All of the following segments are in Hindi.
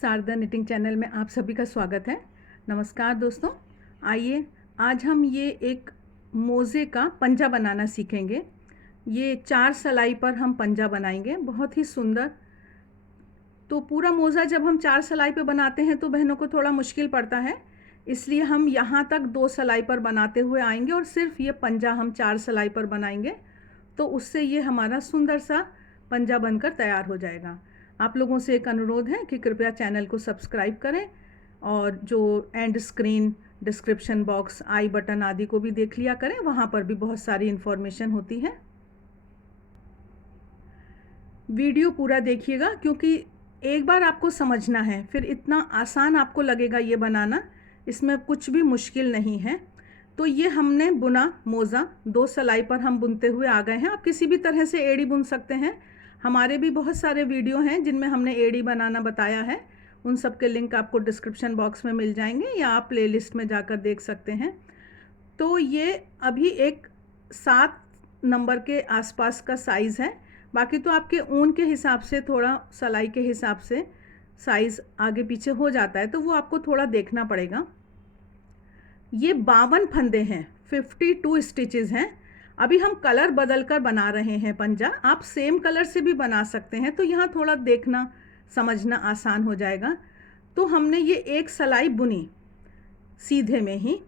शारदा निटिंग चैनल में आप सभी का स्वागत है। नमस्कार दोस्तों, आइए आज हम ये एक मोज़े का पंजा बनाना सीखेंगे। ये 4 सलाई पर हम पंजा बनाएंगे, बहुत ही सुंदर। तो पूरा मोज़ा जब हम 4 सलाई पे बनाते हैं तो बहनों को थोड़ा मुश्किल पड़ता है, इसलिए हम यहाँ तक 2 सलाई पर बनाते हुए आएंगे और सिर्फ ये पंजा हम 4 सलाई पर बनाएंगे। तो उससे ये हमारा सुंदर सा पंजा बनकर तैयार हो जाएगा। आप लोगों से एक अनुरोध है कि कृपया चैनल को सब्सक्राइब करें और जो and screen, description box, I button आदि को भी देख लिया करें, वहाँ पर भी बहुत सारी इन्फॉर्मेशन होती है। वीडियो पूरा देखिएगा क्योंकि एक बार आपको समझना है, फिर इतना आसान आपको लगेगा ये बनाना, इसमें कुछ भी मुश्किल नहीं है। तो ये हमने बुना मोज़ा 2 सलाई पर हम बुनते हुए आ गए हैं। आप किसी भी तरह से एड़ी बुन सकते हैं। हमारे भी बहुत सारे वीडियो हैं जिनमें हमने एड़ी बनाना बताया है, उन सब के लिंक आपको डिस्क्रिप्शन बॉक्स में मिल जाएंगे या आप प्लेलिस्ट में जाकर देख सकते हैं। तो ये अभी एक 7 नंबर के आसपास का साइज़ है। बाकी तो आपके ऊन के हिसाब से, थोड़ा सलाई के हिसाब से साइज़ आगे पीछे हो जाता है, तो वो आपको थोड़ा देखना पड़ेगा। ये 52 फंदे हैं, 52 स्टिचेस हैं। अभी हम कलर बदल कर बना रहे हैं पंजा। आप सेम कलर से भी बना सकते हैं, तो यहाँ थोड़ा देखना समझना आसान हो जाएगा। तो हमने ये एक सलाई बुनी सीधे में ही।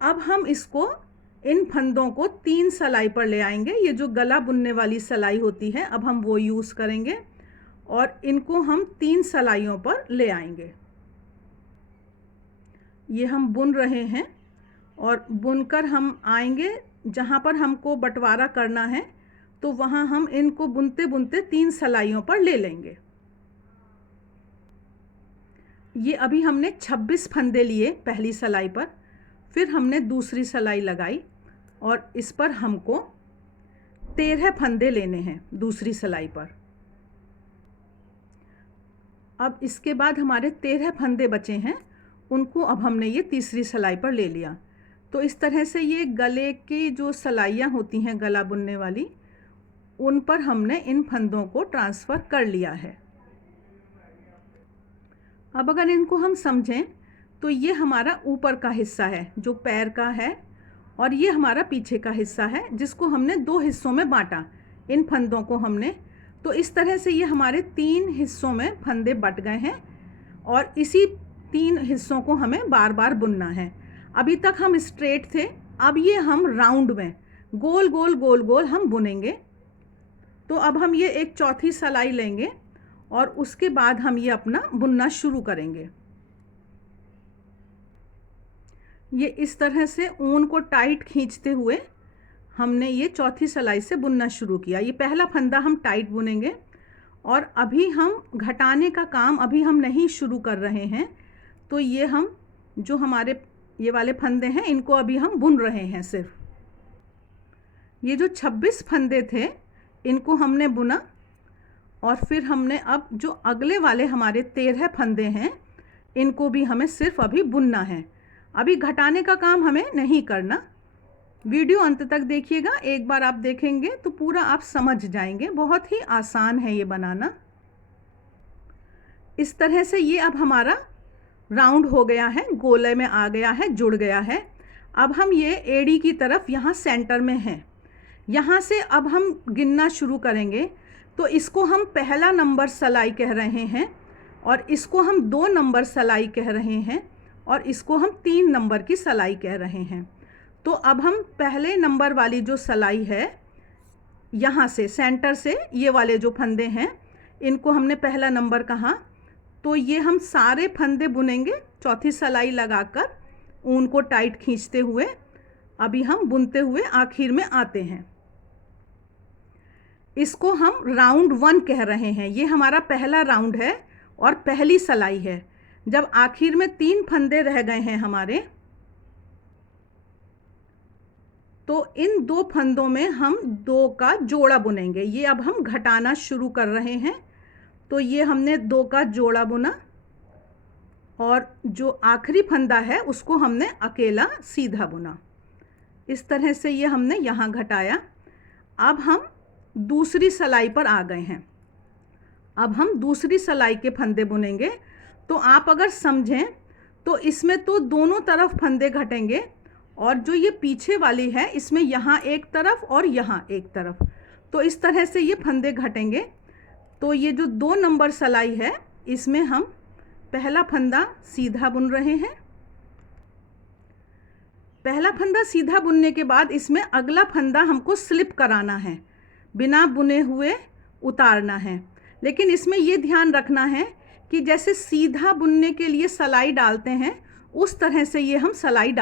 अब हम इसको, इन फंदों को 3 सलाई पर ले आएंगे। ये जो गला बुनने वाली सलाई होती है, अब हम वो यूज़ करेंगे और इनको हम 3 सलाइयों पर ले आएंगे। ये हम बुन रहे हैं और बुनकर हम आएंगे जहाँ पर हमको बंटवारा करना है, तो वहाँ हम इनको बुनते बुनते 3 सलाइयों पर ले लेंगे। ये अभी हमने 26 फंदे लिए पहली सलाई पर, फिर हमने दूसरी सलाई लगाई और इस पर हमको 13 फंदे लेने हैं दूसरी सलाई पर। अब इसके बाद हमारे 13 फंदे बचे हैं, उनको अब हमने ये तीसरी सलाई पर ले लिया। तो इस तरह से ये गले की जो सलाइयाँ होती हैं गला बुनने वाली, उन पर हमने इन फंदों को ट्रांसफ़र कर लिया है। अब अगर इनको हम समझें तो ये हमारा ऊपर का हिस्सा है जो पैर का है, और ये हमारा पीछे का हिस्सा है जिसको हमने 2 हिस्सों में बांटा इन फंदों को हमने। तो इस तरह से ये हमारे 3 हिस्सों में फंदे बट गए हैं और इसी 3 हिस्सों को हमें बार बार बुनना है। अभी तक हम स्ट्रेट थे, अब ये हम राउंड में गोल गोल गोल गोल हम बुनेंगे। तो अब हम ये एक चौथी सलाई लेंगे और उसके बाद हम ये अपना बुनना शुरू करेंगे। ये इस तरह से ऊन को टाइट खींचते हुए हमने ये चौथी सलाई से बुनना शुरू किया। ये पहला फंदा हम टाइट बुनेंगे और अभी हम घटाने का काम अभी हम नहीं शुरू कर रहे हैं। तो ये हम जो हमारे ये वाले फंदे हैं, इनको अभी हम बुन रहे हैं सिर्फ। ये जो 26 फंदे थे इनको हमने बुना और फिर हमने अब जो अगले वाले हमारे 13 फंदे हैं, इनको भी हमें सिर्फ अभी बुनना है। अभी घटाने का काम हमें नहीं करना। वीडियो अंत तक देखिएगा, एक बार आप देखेंगे तो पूरा आप समझ जाएंगे। बहुत ही आसान है ये बनाना। इस तरह से ये अब हमारा राउंड हो गया है, गोले में आ गया है, जुड़ गया है। अब हम ये एड़ी की तरफ यहाँ सेंटर में हैं, यहाँ से अब हम गिनना शुरू करेंगे। तो इसको हम पहला नंबर सलाई कह रहे हैं और इसको हम 2 नंबर सलाई कह रहे हैं और इसको हम 3 नंबर की सलाई कह रहे हैं। तो अब हम पहले नंबर वाली जो सलाई है, यहाँ से सेंटर से ये वाले जो फंदे हैं, इनको हमने पहला नंबर कहा। तो ये हम सारे फंदे बुनेंगे चौथी सलाई लगाकर, ऊन को टाइट खींचते हुए। अभी हम बुनते हुए आखिर में आते हैं। इसको हम राउंड 1 कह रहे हैं। ये हमारा पहला राउंड है और पहली सलाई है। जब आखिर में 3 फंदे रह गए हैं हमारे, तो इन 2 फंदों में हम 2 का जोड़ा बुनेंगे। ये अब हम घटाना शुरू कर रहे हैं। तो ये हमने 2 का जोड़ा बुना और जो आखिरी फंदा है उसको हमने अकेला सीधा बुना। इस तरह से ये हमने यहाँ घटाया। अब हम दूसरी सलाई पर आ गए हैं। अब हम दूसरी सलाई के फंदे बुनेंगे। तो आप अगर समझें तो इसमें तो दोनों तरफ फंदे घटेंगे, और जो ये पीछे वाली है इसमें यहाँ एक तरफ और यहाँ एक तरफ, तो इस तरह से ये फंदे घटेंगे। तो ये जो 2 नंबर सिलाई है इसमें हम पहला फंदा सीधा बुन रहे हैं। पहला फंदा सीधा बुनने के बाद इसमें अगला फंदा हमको स्लिप कराना है, बिना बुने हुए उतारना है। लेकिन इसमें ये ध्यान रखना है कि जैसे सीधा बुनने के लिए सिलाई डालते हैं उस तरह से ये हम सिलाई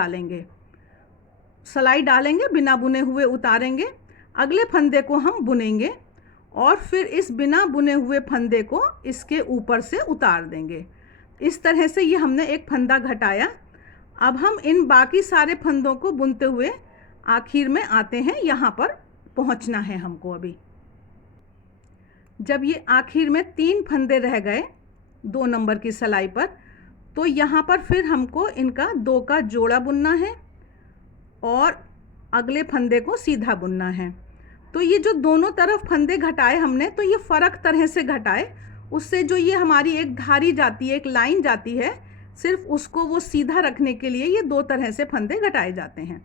डालेंगे, बिना बुने हुए उतारेंगे। अगले फंदे को हम बुनेंगे और फिर इस बिना बुने हुए फंदे को इसके ऊपर से उतार देंगे। इस तरह से ये हमने एक फंदा घटाया। अब हम इन बाकी सारे फंदों को बुनते हुए आखिर में आते हैं, यहाँ पर पहुँचना है हमको। अभी जब ये आखिर में 3 फंदे रह गए 2 नंबर की सिलाई पर, तो यहाँ पर फिर हमको इनका 2 का जोड़ा बुनना है और अगले फंदे को सीधा बुनना है। तो ये जो दोनों तरफ फंदे घटाए हमने, तो ये फ़र्क तरह से घटाए। उससे जो ये हमारी एक धारी जाती है, एक लाइन जाती है, सिर्फ उसको वो सीधा रखने के लिए ये 2 तरह से फंदे घटाए जाते हैं।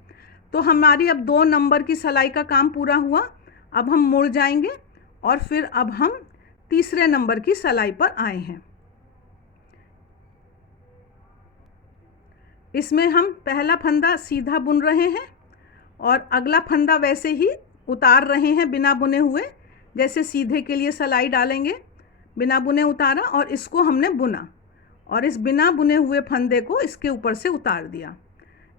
तो हमारी अब 2 नंबर की सिलाई का काम पूरा हुआ। अब हम मुड़ जाएंगे और फिर अब हम तीसरे नंबर की सिलाई पर आए हैं। इसमें हम पहला फंदा सीधा बुन रहे हैं और अगला फंदा वैसे ही उतार रहे हैं बिना बुने हुए, जैसे सीधे के लिए सिलाई डालेंगे, बिना बुने उतारा और इसको हमने बुना और इस बिना बुने हुए फंदे को इसके ऊपर से उतार दिया।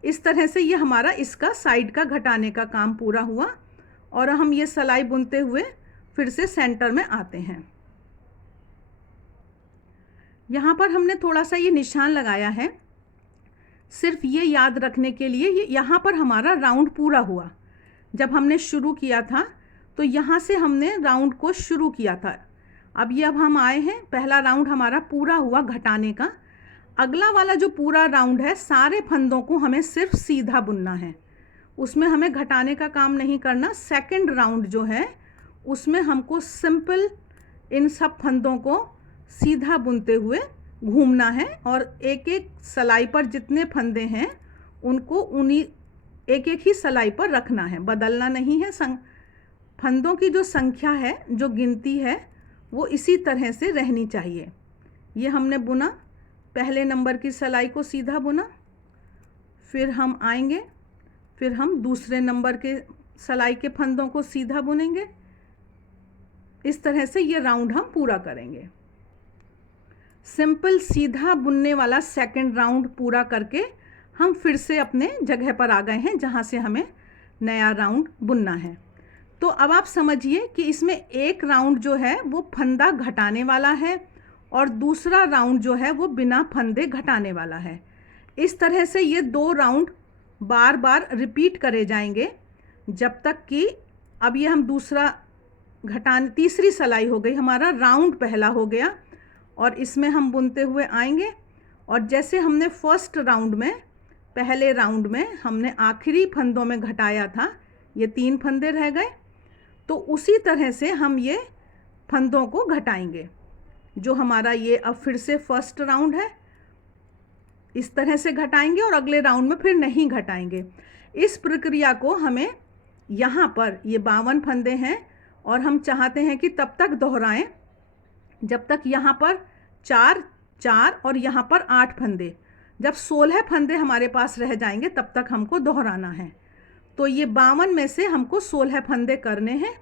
इस तरह से ये हमारा इसका साइड का घटाने का काम पूरा हुआ और हम ये सिलाई बुनते हुए फिर से सेंटर में आते हैं। यहाँ पर हमने थोड़ा सा ये निशान लगाया है, सिर्फ ये याद रखने के लिए। ये यहाँ पर हमारा राउंड पूरा हुआ। जब हमने शुरू किया था तो यहाँ से हमने राउंड को शुरू किया था। अब हम आए हैं, पहला राउंड हमारा पूरा हुआ घटाने का। अगला वाला जो पूरा राउंड है, सारे फंदों को हमें सिर्फ सीधा बुनना है, उसमें हमें घटाने का काम नहीं करना। सेकंड राउंड जो है उसमें हमको सिंपल इन सब फंदों को सीधा बुनते हुए घूमना है और एक एक सिलाई पर जितने फंदे हैं उनको उन्हीं एक एक ही सिलाई पर रखना है, बदलना नहीं है। फंदों की जो संख्या है, जो गिनती है, वो इसी तरह से रहनी चाहिए। ये हमने बुना, पहले नंबर की सिलाई को सीधा बुना, फिर हम आएंगे, फिर हम दूसरे नंबर के सिलाई के फंदों को सीधा बुनेंगे। इस तरह से ये राउंड हम पूरा करेंगे। सिंपल सीधा बुनने वाला सेकंड राउंड पूरा करके हम फिर से अपने जगह पर आ गए हैं जहाँ से हमें नया राउंड बुनना है। तो अब आप समझिए कि इसमें एक राउंड जो है वो फंदा घटाने वाला है और दूसरा राउंड जो है वो बिना फंदे घटाने वाला है। इस तरह से ये 2 राउंड बार बार रिपीट करे जाएंगे जब तक कि अब ये हम दूसरा घटाने, तीसरी सिलाई हो गई, हमारा राउंड पहला हो गया और इसमें हम बुनते हुए आएंगे। और जैसे हमने फर्स्ट राउंड में, पहले राउंड में हमने आखिरी फंदों में घटाया था, ये 3 फंदे रह गए, तो उसी तरह से हम ये फंदों को घटाएंगे। जो हमारा ये अब फिर से फर्स्ट राउंड है, इस तरह से घटाएंगे और अगले राउंड में फिर नहीं घटाएंगे। इस प्रक्रिया को हमें यहाँ पर ये 52 फंदे हैं और हम चाहते हैं कि तब तक दोहराएं जब तक यहाँ पर 4 और यहाँ पर 8 फंदे, जब 16 फंदे हमारे पास रह जाएंगे तब तक हमको दोहराना है। तो ये 52 में से हमको 16 फंदे करने हैं,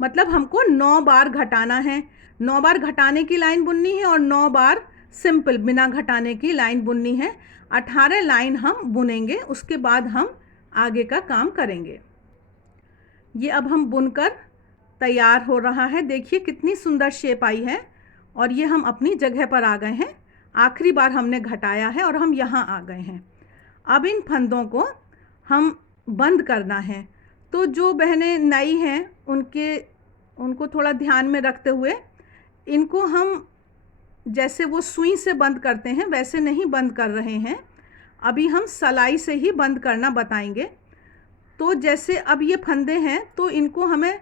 मतलब हमको 9 बार घटाना है। 9 बार घटाने की लाइन बुननी है और 9 बार सिंपल बिना घटाने की लाइन बुननी है। 18 लाइन हम बुनेंगे, उसके बाद हम आगे का काम करेंगे। ये अब हम बुनकर तैयार हो रहा है। देखिए कितनी सुंदर शेप आई है और ये हम अपनी जगह पर आ गए हैं। आखिरी बार हमने घटाया है और हम यहाँ आ गए हैं। अब इन फंदों को हम बंद करना है। तो जो बहनें नई हैं उनको थोड़ा ध्यान में रखते हुए इनको हम जैसे वो सुई से बंद करते हैं वैसे नहीं बंद कर रहे हैं, अभी हम सलाई से ही बंद करना बताएंगे। तो जैसे अब ये फंदे हैं तो इनको हमें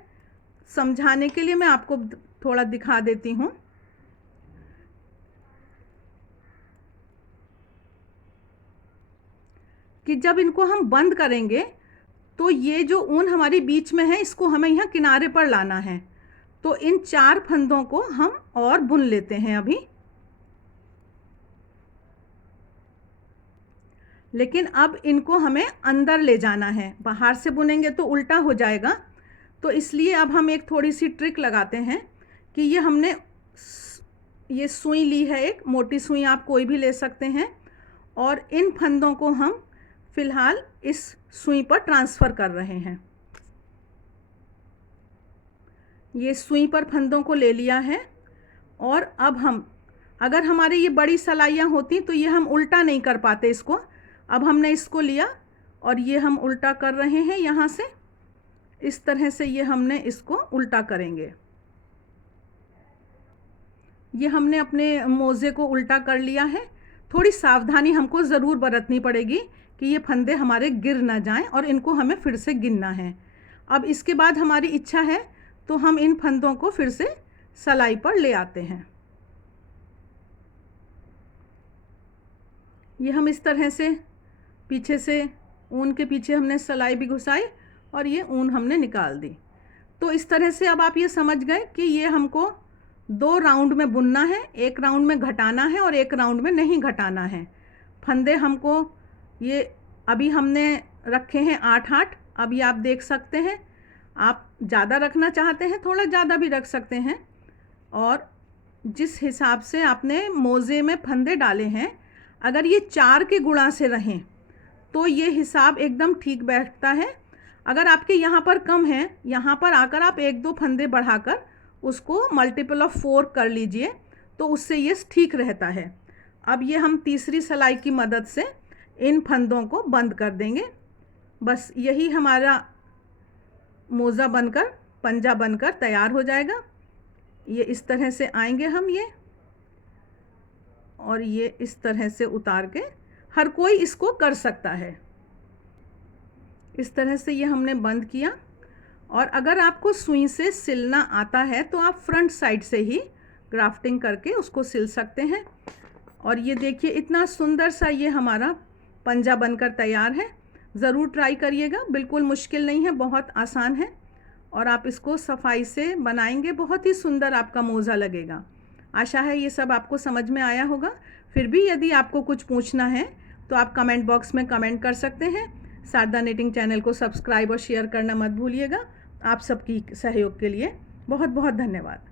समझाने के लिए मैं आपको थोड़ा दिखा देती हूँ। कि जब इनको हम बंद करेंगे तो ये जो ऊन हमारी बीच में है इसको हमें यहाँ किनारे पर लाना है। तो इन 4 फंदों को हम और बुन लेते हैं अभी। लेकिन अब इनको हमें अंदर ले जाना है, बाहर से बुनेंगे तो उल्टा हो जाएगा। तो इसलिए अब हम एक थोड़ी सी ट्रिक लगाते हैं कि ये हमने ये सुई ली है, एक मोटी सुई आप कोई भी ले सकते हैं, और इन फंदों को हम फिलहाल इस सुई पर ट्रांसफ़र कर रहे हैं। ये सुई पर फंदों को ले लिया है और अब हम, अगर हमारे ये बड़ी सलाइयाँ होती तो ये हम उल्टा नहीं कर पाते इसको। अब हमने इसको लिया और ये हम उल्टा कर रहे हैं यहाँ से, इस तरह से ये हमने इसको उल्टा करेंगे। ये हमने अपने मोज़े को उल्टा कर लिया है। थोड़ी सावधानी हमको ज़रूर बरतनी पड़ेगी कि ये फंदे हमारे गिर ना जाएं और इनको हमें फिर से गिनना है। अब इसके बाद हमारी इच्छा है तो हम इन फंदों को फिर से सलाई पर ले आते हैं। ये हम इस तरह से पीछे से ऊन के पीछे हमने सलाई भी घुसाई और ये ऊन हमने निकाल दी। तो इस तरह से अब आप ये समझ गए कि ये हमको 2 राउंड में बुनना है, 1 राउंड में घटाना है और 1 राउंड में नहीं घटाना है। फंदे हमको ये अभी हमने रखे हैं 8-8। अभी आप देख सकते हैं, आप ज़्यादा रखना चाहते हैं थोड़ा ज़्यादा भी रख सकते हैं, और जिस हिसाब से आपने मोज़े में फंदे डाले हैं, अगर ये 4 के गुणा से रहें तो ये हिसाब एकदम ठीक बैठता है। अगर आपके यहाँ पर कम है, यहाँ पर आकर आप 1-2 फंदे बढ़ाकर उसको मल्टीपल ऑफ 4 कर लीजिए, तो उससे ये ठीक रहता है। अब ये हम तीसरी सलाई की मदद से इन फंदों को बंद कर देंगे। बस यही हमारा मोज़ा बनकर, पंजा बनकर तैयार हो जाएगा। ये इस तरह से आएंगे हम ये, और ये इस तरह से उतार के हर कोई इसको कर सकता है। इस तरह से ये हमने बंद किया। और अगर आपको सुई से सिलना आता है तो आप फ्रंट साइड से ही ग्राफ्टिंग करके उसको सिल सकते हैं। और ये देखिए इतना सुंदर सा ये हमारा पंजा बनकर तैयार है। ज़रूर ट्राई करिएगा, बिल्कुल मुश्किल नहीं है, बहुत आसान है, और आप इसको सफाई से बनाएंगे, बहुत ही सुंदर आपका मोज़ा लगेगा। आशा है ये सब आपको समझ में आया होगा। फिर भी यदि आपको कुछ पूछना है तो आप कमेंट बॉक्स में कमेंट कर सकते हैं। शारदा निटिंग चैनल को सब्सक्राइब और शेयर करना मत भूलिएगा। आप सबकी सहयोग के लिए बहुत बहुत धन्यवाद।